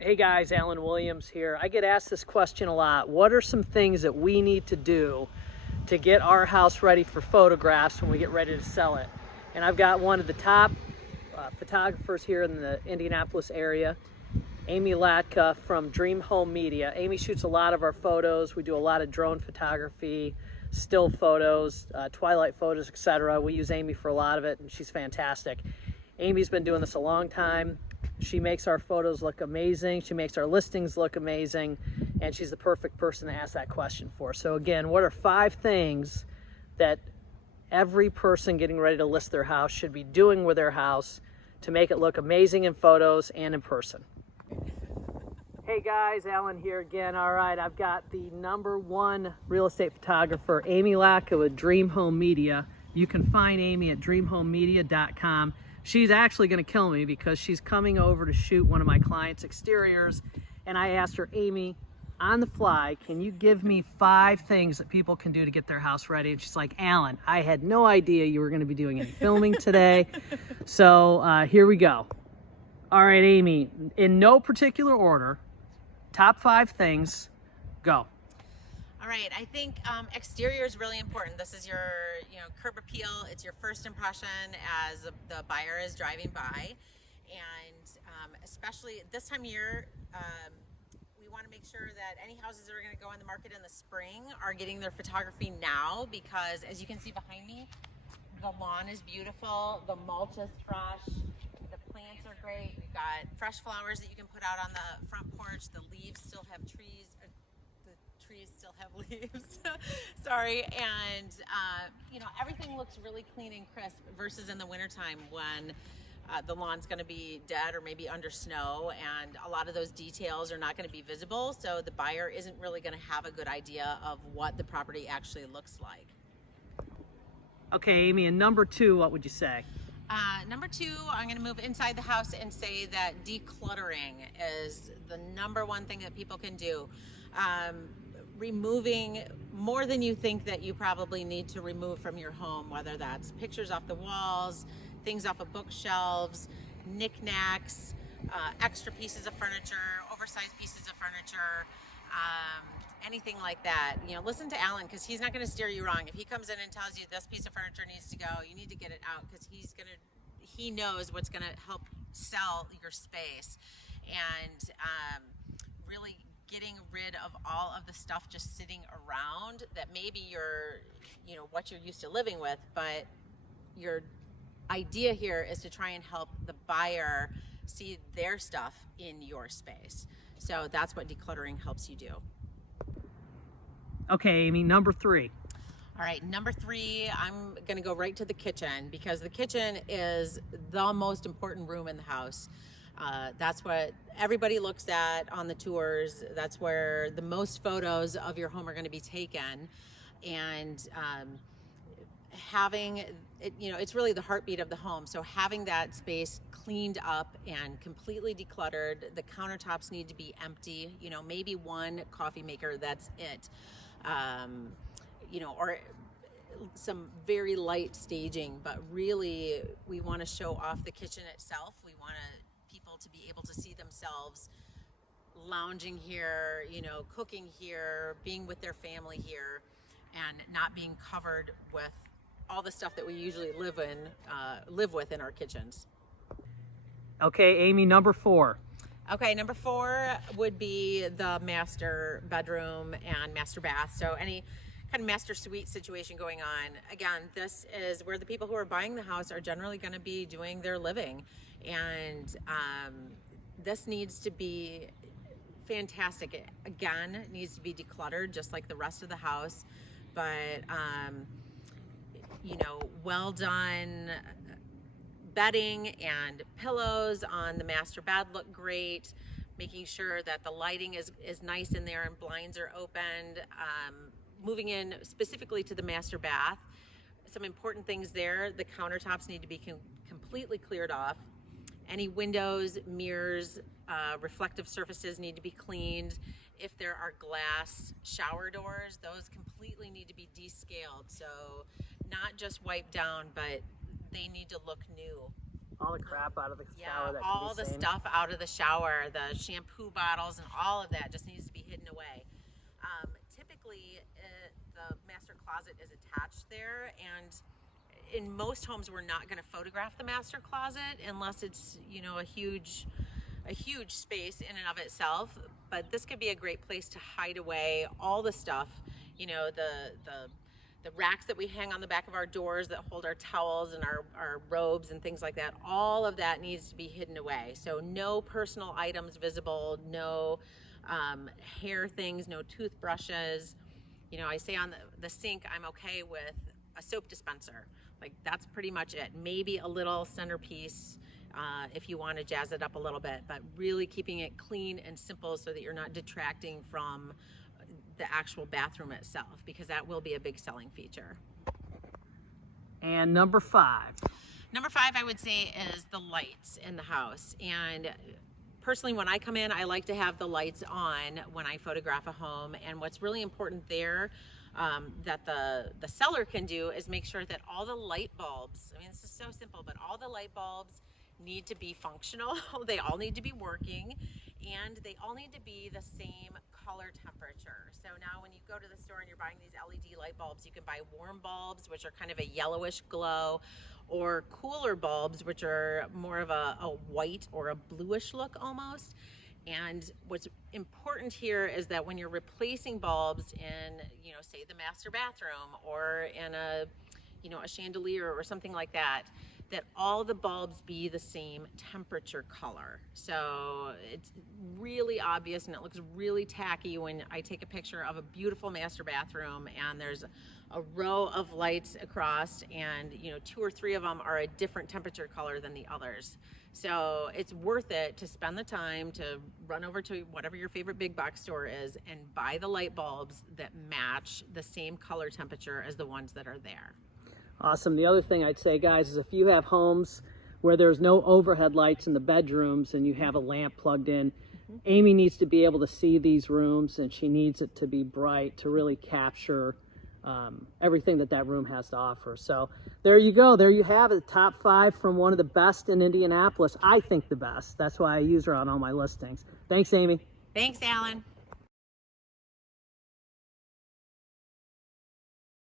Hey guys, Alan Williams here. I get asked this question a lot. What are some things that we need to do to get our house ready for photographs when we get ready to sell it? And I've got one of the top photographers here in the Indianapolis area, Amy Latka from Dream Home Media. Amy shoots a lot of our photos. We do a lot of drone photography, still photos, twilight photos, etc. We use Amy for a lot of it, and she's fantastic. Amy's been doing this a long time. She makes our photos look amazing. She makes our listings look amazing, and she's the perfect person to ask that question for. So again, what are 5 things that every person getting ready to list their house should be doing with their house to make it look amazing in photos and in person? Hey guys, Alan here again. All right, I've got the #1 real estate photographer, Amy Latka with Dream Home Media. You can find Amy at dreamhomemedia.com. She's actually going to kill me because she's coming over to shoot one of my clients' exteriors. And I asked her, Amy, on the fly, can you give me 5 things that people can do to get their house ready? And she's like, Alan, I had no idea you were going to be doing any filming today. So here we go. All right, Amy, in no particular order, top 5 things, go. All right, I think exterior is really important. This is your, curb appeal. It's your first impression as the buyer is driving by, and especially this time of year, we want to make sure that any houses that are going to go on the market in the spring are getting their photography now, because as you can see behind me, the lawn is beautiful, the mulch is fresh, the plants are great. We've got fresh flowers that you can put out on the front porch. The leaves still have trees. Trees still have leaves. Sorry. And everything looks really clean and crisp versus in the wintertime when the lawn's going to be dead or maybe under snow, and a lot of those details are not going to be visible, so the buyer isn't really going to have a good idea of what the property actually looks like. Okay, Amy, and #2, what would you say? Number 2, I'm going to move inside the house and say that decluttering is the #1 thing that people can do. Removing more than you think that you probably need to remove from your home, whether that's pictures off the walls, things off of bookshelves, knickknacks, extra pieces of furniture, oversized pieces of furniture, anything like that. Listen to Alan, because he's not going to steer you wrong. If he comes in and tells you this piece of furniture needs to go, you need to get it out, because he knows what's going to help sell your space. And really getting rid of all of the stuff just sitting around that maybe what you're used to living with, but your idea here is to try and help the buyer see their stuff in your space. So that's what decluttering helps you do. Okay, Amy, #3. All right, #3, I'm gonna go right to the kitchen, because the kitchen is the most important room in the house. That's what everybody looks at on the tours. That's where the most photos of your home are going to be taken. And having it, it's really the heartbeat of the home. So having that space cleaned up and completely decluttered, the countertops need to be empty, maybe one coffee maker, that's it. Or some very light staging, but really we want to show off the kitchen itself. We want people to be able to see themselves lounging here, cooking here, being with their family here, and not being covered with all the stuff that we usually live with in our kitchens. Okay, Amy, #4. Okay, #4 would be the master bedroom and master bath. So any kind of master suite situation going on. Again, this is where the people who are buying the house are generally going to be doing their living. And this needs to be fantastic. Again, it needs to be decluttered just like the rest of the house. But, well done bedding and pillows on the master bed look great. Making sure that the lighting is nice in there and blinds are opened. Moving in specifically to the master bath, some important things there. The countertops need to be completely cleared off. Any windows, mirrors, reflective surfaces need to be cleaned. If there are glass shower doors, those completely need to be descaled. So not just wiped down, but they need to look new. all the crap out of the shower. That all can be the seen. stuff out of the shower, the shampoo bottles and all of that just needs to be hidden away. Typically, the master closet is attached there, and in most homes we're not going to photograph the master closet unless it's, you know, a huge space in and of itself. But this could be a great place to hide away all the stuff, you know, the racks that we hang on the back of our doors that hold our towels and our robes and things like that. All of that needs to be hidden away. So no personal items visible, no hair things, no toothbrushes. You know, I say on the sink, I'm okay with a soap dispenser. Like, that's pretty much it. Maybe a little centerpiece if you want to jazz it up a little bit, but really keeping it clean and simple so that you're not detracting from the actual bathroom itself, because that will be a big selling feature. And number 5. Number 5, I would say, is the lights in the house. And personally, when I come in, I like to have the lights on when I photograph a home. And what's really important there that the seller can do is make sure that all the light bulbs, I mean, this is so simple, but all the light bulbs need to be functional. They all need to be working, and they all need to be the same color temperature. So now when you go to the store and you're buying these LED light bulbs, you can buy warm bulbs, which are kind of a yellowish glow, or cooler bulbs, which are more of a white or a bluish look almost. And what's important here is that when you're replacing bulbs in, you know, say the master bathroom or in a, you know, a chandelier or something like that, that all the bulbs be the same temperature color. So it's really obvious and it looks really tacky when I take a picture of a beautiful master bathroom and there's a row of lights across, and, you know, 2 or 3 of them are a different temperature color than the others. So it's worth it to spend the time to run over to whatever your favorite big box store is and buy the light bulbs that match the same color temperature as the ones that are there. Awesome. The other thing I'd say, guys, is if you have homes where there's no overhead lights in the bedrooms and you have a lamp plugged in, Amy needs to be able to see these rooms, and she needs it to be bright to really capture everything that room has to offer. So there you go. There you have it. Top 5 from one of the best in Indianapolis. I think the best. That's why I use her on all my listings. Thanks, Amy. Thanks, Alan.